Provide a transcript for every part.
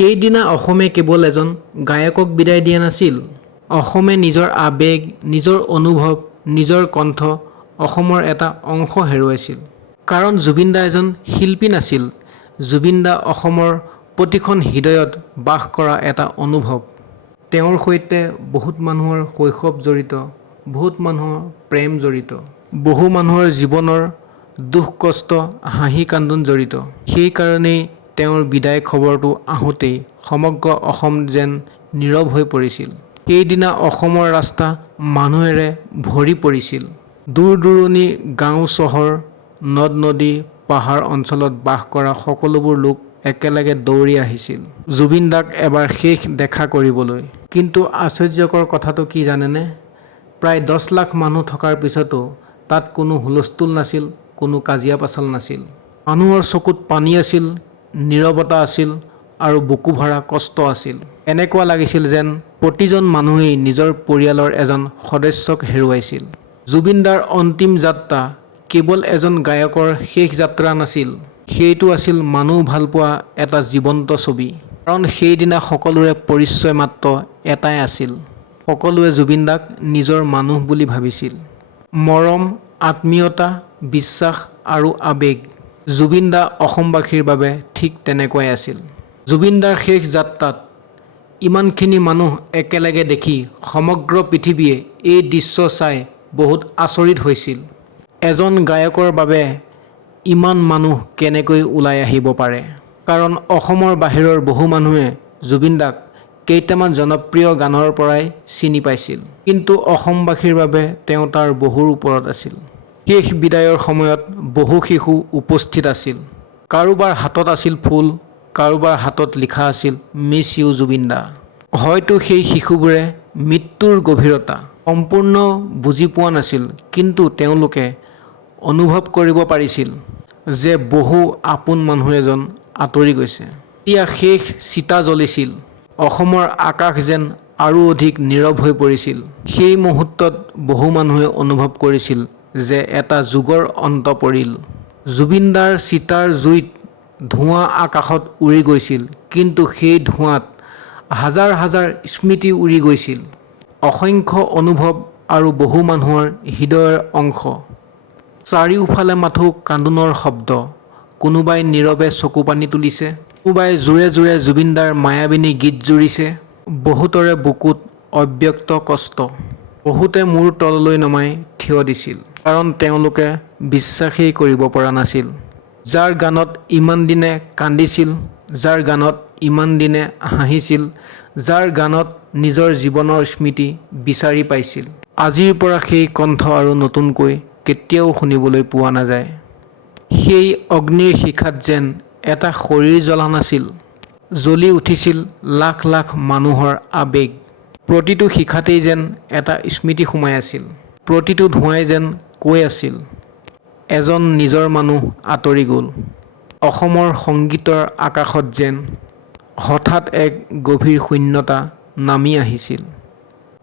সেইদিনা অসমে কেৱল এজন গায়কক বিদায় দিয়া নাছিল। অসমে নিজৰ আৱেগ, নিজৰ অনুভৱ, নিজৰ কণ্ঠ, অসমৰ এটা অংশ হেৰুৱাইছিল। কাৰণ জুবিন দা এজন শিল্পী নাছিল, জুবিন দা অসমৰ প্ৰতিখন হৃদয়ত বাস কৰা এটা অনুভৱ। তেওঁৰ সৈতে বহুত মানুহৰ শৈশৱ জড়িত, বহুত মানুহৰ প্ৰেম জড়িত, বহু মানুহৰ জীৱনৰ দুখ কষ্ট, হাঁহি কান্দোন জড়িত। সেইকাৰণেই তেওঁৰ বিদায় খবৰটো আহোঁতেই সমগ্ৰ অসম যেন নীৰৱ হৈ পৰিছিল। সেইদিনা অসমৰ ৰাস্তা মানুহেৰে ভৰি পৰিছিল। দূৰ দূৰণি, গাঁও চহৰ, নদ নদী, পাহাৰ অঞ্চলত বাস কৰা সকলোবোৰ লোক একেলগে দৌৰি আহিছিল জুবিন দাক এবাৰ শেষ দেখা কৰিবলৈ। কিন্তু আশ্চৰ্যকৰ কথাটো কি জানেনে? প্ৰায় 10 লাখ মানুহ থকাৰ পিছতো তাত কোনো হুলস্থুল নাছিল, কোনো কাজিয়া পাচাল নাছিল। মানুহৰ চকুত পানী আছিল, নীৰৱতা আছিল আৰু বুকু ভৰা কষ্ট আছিল। এনেকুৱা লাগিছিল যেন প্ৰতিজন মানুহেই নিজৰ পৰিয়ালৰ এজন সদস্যক হেৰুৱাইছিল। জুবিন দাৰ অন্তিম যাত্ৰা কেৱল এজন গায়কৰ শেষ যাত্ৰা নাছিল, সেইটো আছিল মানুহ ভালপোৱা এটা জীৱন্ত ছবি। কাৰণ সেইদিনা সকলোৰে পৰিচয় মাত্ৰ এটাই আছিল, সকলোৱে জুবিন দাক নিজৰ মানুহ বুলি ভাবিছিল। মৰম, আত্মীয়তা, বিশ্বাস আৰু আৱেগ, জুবিন দা অসমবাসীৰ বাবে ঠিক তেনেকুৱাই আছিল। জুবিন দাৰ শেষ যাত্ৰাত ইমানখিনি মানুহ একেলগে দেখি সমগ্ৰ পৃথিৱীয়ে এই দৃশ্য চাই বহুত আচৰিত হৈছিল। এজন গায়কৰ বাবে ইমান মানুহ কেনেকৈ ওলাই আহিব পাৰে? কাৰণ অসমৰ বাহিৰৰ বহু মানুহে জুবিন দাক কেইটামান জনপ্ৰিয় গানৰ পৰাই চিনি পাইছিল। কিন্তু অসমবাসীৰ বাবে তেওঁ তাৰ বহুৰ ওপৰত আছিল। শেষ বিদায়ৰ সময়ত বহু শিশু উপস্থিত আছিল। কাৰোবাৰ হাতত আছিল ফুল, কাৰোবাৰ হাতত লিখা আছিল মিছ ইউ জুবিন দা। হয়তো সেই শিশুবোৰে মৃত্যুৰ গভীৰতা সম্পূৰ্ণ বুজি পোৱা নাছিল, কিন্তু তেওঁলোকে অনুভৱ কৰিব পাৰিছিল যে বহু আপোন মানুহ এজন আঁতৰি গৈছে। এতিয়া শেষ চিতা জ্বলিছিল, অসমৰ আকাশ যেন আৰু অধিক নীৰৱ হৈ পৰিছিল। সেই মুহূৰ্তত বহু মানুহে অনুভৱ কৰিছিল যে এটা যুগৰ অন্ত পৰিল। জুবিন দাৰ চিতাৰ জুইত ধোঁৱা আকাশত উৰি গৈছিল, কিন্তু সেই ধোঁৱাত হাজাৰ হাজাৰ স্মৃতি উৰি গৈছিল, অসংখ্য অনুভৱ আৰু বহু মানুহৰ হৃদয়ৰ অংশ। চাৰিওফালে মাথো কান্দোনৰ শব্দ, কোনোবাই নীৰৱে চকু পানী তুলিছে, কোনোবাই জোৰে জোৰে জুবিন দাৰ মায়াবিনী গীত জুৰিছে। বহুতৰে বুকুত অব্যক্ত কষ্ট, বহুতে মূৰ তললৈ নমাই থিয় দিছিল, কাৰণ তেওঁলোকে বিশ্বাসেই কৰিব পৰা নাছিল। যাৰ গানত ইমান দিনে কান্দিছিল, যাৰ গানত ইমান দিনে হাঁহিছিল, যাৰ গানত নিজৰ জীৱনৰ স্মৃতি বিচাৰি পাইছিল, আজিৰ পৰা সেই কণ্ঠ আৰু নতুনকৈ কেতিয়াও শুনিবলৈ পোৱা নাযায়। সেই অগ্নিৰ শিখাত যেন এটা শৰীৰ জ্বলা নাছিল, জ্বলি উঠিছিল লাখ লাখ মানুহৰ আৱেগ। প্ৰতিটো শিখাতেই যেন এটা স্মৃতি সোমাই আছিল, প্ৰতিটো ধোঁৱাই যেন কৈ আছিল, এজন নিজৰ মানুহ আঁতৰি গ'ল। অসমৰ সংগীতৰ আকাশত যেন হঠাৎ এক গভীৰ শূন্যতা নামি আহিছিল।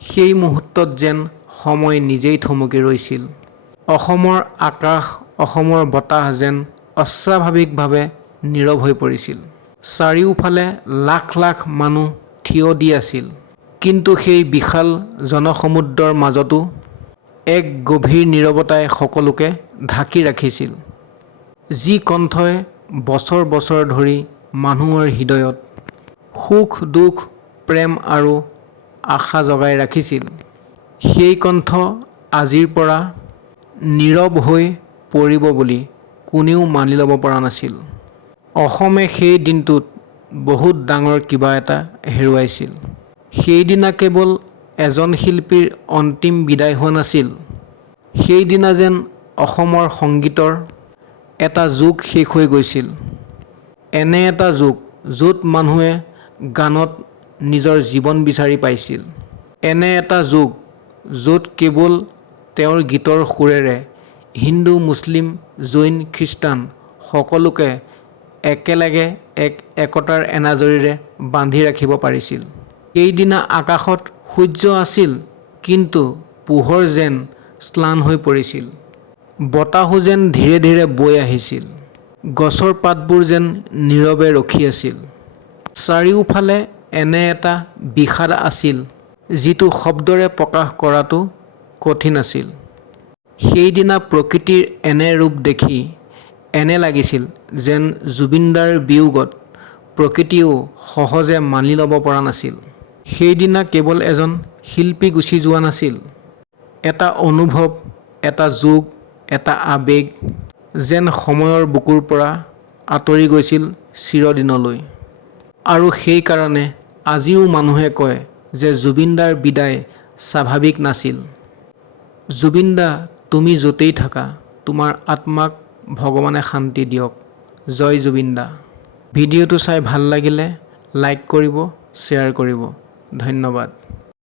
সেই মুহূৰ্তত যেন সময় নিজেই থমকি ৰৈছিল। অসমৰ আকাশ, অসমৰ বতাহ যেন অস্বাভাৱিকভাৱে নীৰৱ হৈ পৰিছিল। চাৰিওফালে লাখ লাখ মানুহ থিয় দি আছিল, কিন্তু সেই বিশাল জনসমুদ্ৰৰ মাজতো এক গভীৰ নীৰৱতাই সকলোকে ঢাকি ৰাখিছিল। যি কণ্ঠই বছৰ বছৰ ধৰি মানুহৰ হৃদয়ত সুখ দুখ, প্ৰেম আৰু আশা জগাই ৰাখিছিল, সেই কণ্ঠ আজিৰ পৰা নীৰৱ হৈ পৰিব বুলি কোনেও মানি ল'ব পৰা নাছিল। অসমে সেই দিনটোত বহুত ডাঙৰ কিবা এটা হেৰুৱাইছিল। সেইদিনা কেৱল এজন শিল্পীৰ অন্তিম বিদায় হোৱা নাছিল, সেইদিনা যেন অসমৰ সংগীতৰ এটা যুগ শেষ হৈ গৈছিল। এনে এটা যুগ য'ত মানুহে গানত নিজৰ জীৱন বিচাৰি পাইছিল। এনে এটা যুগ য'ত কেৱল তেওঁৰ গীতৰ সুৰেৰে হিন্দু, মুছলিম, জৈন, খ্ৰীষ্টান সকলোকে একেলগে এক একতাৰ এনাজৰীৰে বান্ধি ৰাখিব পাৰিছিল। সেইদিনা আকাশত সূৰ্য আছিল, কিন্তু পোহৰ যেন ম্লান হৈ পৰিছিল। বতাহো যেন ধীৰে ধীৰে বৈ আহিছিল, গছৰ পাতবোৰ যেন নীৰৱে ৰখি আছিল। চাৰিওফালে এনে এটা বিষাদ আছিল যিটো শব্দৰে প্ৰকাশ কৰাটো কঠিন আছিল। সেইদিনা প্ৰকৃতিৰ এনে ৰূপ দেখি এনে লাগিছিল যেন জুবিনদাৰ বিয়োগত প্ৰকৃতিয়েও সহজে মানি ল'ব পৰা নাছিল। সেইদিনা কেৱল এজন শিল্পী গুচি যোৱা নাছিল, এটা অনুভৱ, এটা যুগ, এটা আৱেগ যেন সময়ৰ বুকুৰ পৰা আঁতৰি গৈছিল চিৰদিনলৈ। আৰু সেইকাৰণে আজিও মানুহে কয় যে জুবিনদাৰ বিদায় স্বাভাৱিক নাছিল। জুবিনদা, তুমি য'তেই থাকা, তোমাৰ আত্মাক ভগৱানে শান্তি দিয়ক। জয় জুবিনদা। ভিডিঅ'টো চাই ভাল লাগিলে লাইক কৰিব, শ্বেয়াৰ কৰিব। ধন্যবাদ।